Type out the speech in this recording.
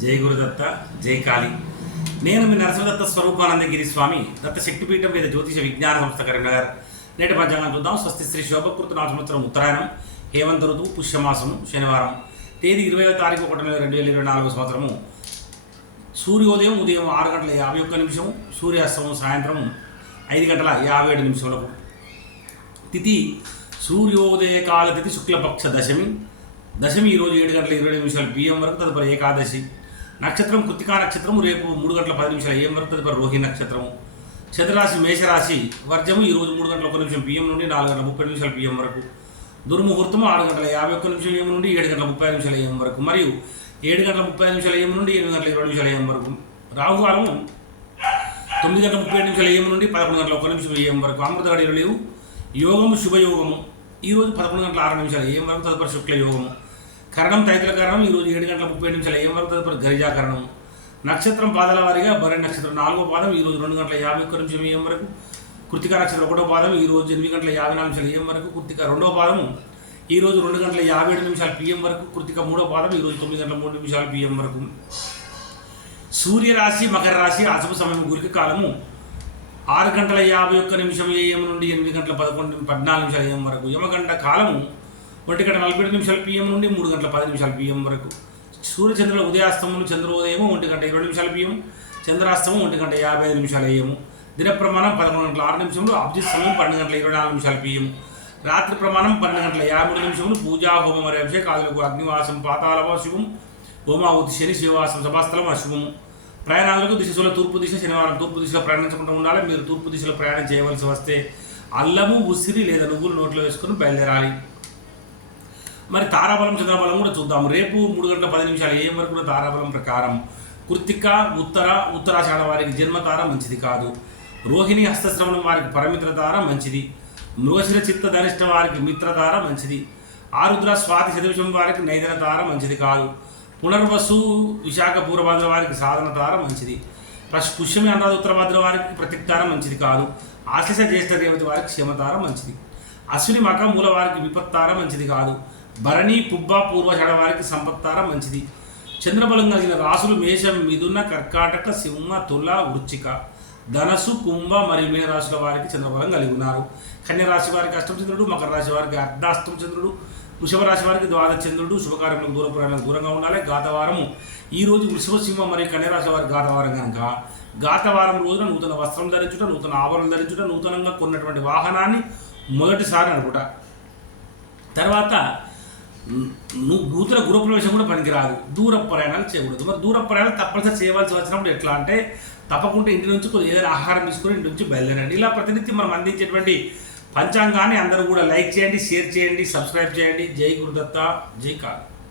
జై గురుదత్త జై కాళీ. నేను మీ నరసింహదత్త స్వరూపానందగిరి స్వామి. దత్త శక్తిపీఠం మీద జ్యోతిష విజ్ఞాన సంస్థ కరీంనగర్. నేటి పంచాంగం చూద్దాం. స్వస్తి శ్రీ శోభకృత నామ సంవత్సరం ఉత్తరాయణం. హేమంత ఋతువు పుష్యమాసం శనివారం. తేదీ ఇరవై తారీఖు ఒకటి నెల రెండు వేల ఇరవై నాలుగు సంవత్సరము. సూర్యోదయం ఉదయం ఆరు గంటల యాభై ఒక్క నిమిషం సూర్యాస్తమం సాయంత్రం ఐదు గంటల యాభై ఏడు నిమిషములకు. తిథి సూర్యోదయ కాల తిథి శుక్లపక్ష దశమి. దశమి ఈరోజు ఏడు గంటల ఇరవై నిమిషాలు బియ్యం వరకు తదుపరి ఏకాదశి. నక్షత్రం కృతికా నక్షత్రము రేపు మూడు గంటల పది నిమిషాలు ఏం వరకు తదుపరి రోహి నక్షత్రము చంద్రరాశి మేషరాశి వర్జము ఈరోజు మూడు గంటల ఒక నిమిషం బియ్యం నుండి నాలుగు గంటల ముప్పై నిమిషాలు బియ్యం వరకు. దుర్ముహూర్తము ఆరు గంటల యాభై ఒక్క నిమిషం ఏం నుండి ఏడు గంటల ముప్పై నిమిషాల ఏం వరకు. మరియు ఏడు గంటల ముప్పై నిమిషాల ఏం నుండి ఎనిమిది గంటల ఇరవై నిమిషాల ఏం వరకు. రాహుకాలము తొమ్మిది గంటల ముప్పై నిమిషాల ఏం నుండి పదకొండు గంటల ఒక నిమిషం ఏం వరకు. అమృత లేవు. యోగము శుభయోగము. ఈరోజు పదకొండు గంటల ఆరు నిమిషాలు ఏం వరకు తదుపరి శుక్ల యోగము కరణం తైతుల కరణం ఈరోజు ఏడు గంటల ముప్పై నిమిషాల ఏం వరకు తదుపరి గరిజాకరణం నక్షత్రం పాదాల వారిగా భరణి నక్షత్రం నాలుగో పాదం ఈరోజు రెండు గంటల యాభై ఒక్క నిమిషం ఏం వరకు. కృతిక నక్షత్రం ఒకటో పాదం ఈరోజు ఎనిమిది గంటల యాభై నాలుగు నిమిషాలు ఏం వరకు. కృతిక రెండో పాదము ఈరోజు రెండు గంటల యాభై ఏడు నిమిషాలు పిఎం వరకు. కృతిక మూడో పాదం ఈరోజు తొమ్మిది గంటల మూడు నిమిషాలు పిఎం వరకు. సూర్యరాశి మకర రాశి అశుభ సమయం గురికి కాలము. ఆరు గంటల యాభై ఒక్క నిమిషం ఏఎం నుండి ఎనిమిది గంటల పదకొండు పద్నాలుగు నిమిషాలు ఏఎం వరకు. యమగంట కాలము ఒంటి గంట నలభై ఏడు నిమిషాలు పిఎం నుండి మూడు గంటల పది నిమిషాలు పిఎం వరకు. సూర్యచంద్రుల ఉదయాస్తమములు చంద్రోదయము ఒంటి గంట ఇరవై నిమిషాలు పిఎం చంద్రాస్తమం ఒంటి గంట యాభై ఐదు నిమిషాలు ఏఎము దిన ప్రమాణం పదకొండు గంటల ఆరు నిమిషములు అభిజిత్ సమయం పన్నెండు గంటల ఇరవై నాలుగు నిమిషాలు పిఎం రాత్రి ప్రమాణం పన్నెండు గంటల యాభై మూడు నిమిషములు పూజా హోమం మరియు అభిషేకాదులకు అగ్నివాసం పాతాలవ శుభం హోమావతి శని శివవాసం సభాస్థలం అశుభం. ప్రయాణాలకు దిశలో తూర్పు దిశ శనివారం తూర్పు దిశలో ప్రయాణించకుండా ఉండాలి. మీరు తూర్పు దిశలో ప్రయాణం చేయవలసి వస్తే అల్లము ఉసిరి లేదా నువ్వులు నోట్లో వేసుకుని బయలుదేరాలి. మరి తారాబలం చంద్రబలం కూడా చూద్దాం. రేపు మూడు గంటల పది నిమిషాలు ఏం వరకు కూడా తారాబలం ప్రకారం? కృత్తిక ఉత్తర ఉత్తరాషాఢ వారికి జన్మతార మంచిది కాదు. రోహిణి హస్తశ్రవణం వారికి పరమిత్రతార మంచిది. మృగశిర చిత్త ధనిష్ట వారికి మిత్రతార మంచిది. ఆరుద్ర స్వాతి శతవిషం వారికి నైదన తార మంచిది కాదు. పునర్వసు విశాఖ పూర్వభద్ర వారికి సాధన తార మంచిది. ప్లస్ పుష్యమి అనురాధ ఉత్తరభద్ర వారికి ప్రతిక్తార మంచిది కాదు. ఆశిష జ్యేష్ఠ దేవత వారికి క్షేమతార మంచిది. అశ్విని మక మూల వారికి విపత్తార మంచిది కాదు. భరణి పుబ్బ పూర్వషాఢ వారికి సంపత్తార మంచిది. చంద్రబలం కలిగిన రాసులు మేషం మిథున కర్కాటక సింహ తుల వృచ్చిక. ధనసు కుంభ మరియు మీన రాశుల వారికి చంద్రబలం కలిగి ఉన్నారు. కన్యరాశి వారికి అష్టమచంద్రుడు మకర రాశి వారికి అర్ధాష్టమ చంద్రుడు వృషభ రాశి వారికి ద్వాదశ చంద్రుడు శుభకార్యములకు దూర ప్రయాణాలకు దూరంగా ఉండాలి. గాతవారము ఈ రోజు వృషభ సింహ మరియు కన్యరాశి వారికి గాతవారం కనుక గాతవారం రోజున నూతన వస్త్రం ధరించుట నూతన ఆభరణం ధరించుట నూతనంగా కొన్నటువంటి వాహనాన్ని మొదటిసారి అనుకుంటా. తర్వాత నువ్వు నూతన గృహప్రవేశం కూడా పనికిరాదు. దూర ప్రయాణాలు చేయకూడదు. మరి దూర ప్రయాణాలు తప్పనిసరి చేయవలసి వచ్చినప్పుడు ఎట్లా అంటే తప్పకుండా ఇంటి నుంచి కొద్దిగా ఏదైనా ఆహారం తీసుకొని ఇంటి నుంచి బయలుదేరండి. ఇలా ప్రతినిత్యం మనం అందించేటువంటి పంచాంగాన్ని అందరూ కూడా లైక్ చేయండి షేర్ చేయండి సబ్స్క్రైబ్ చేయండి. జై గురుదత్త జై కాదు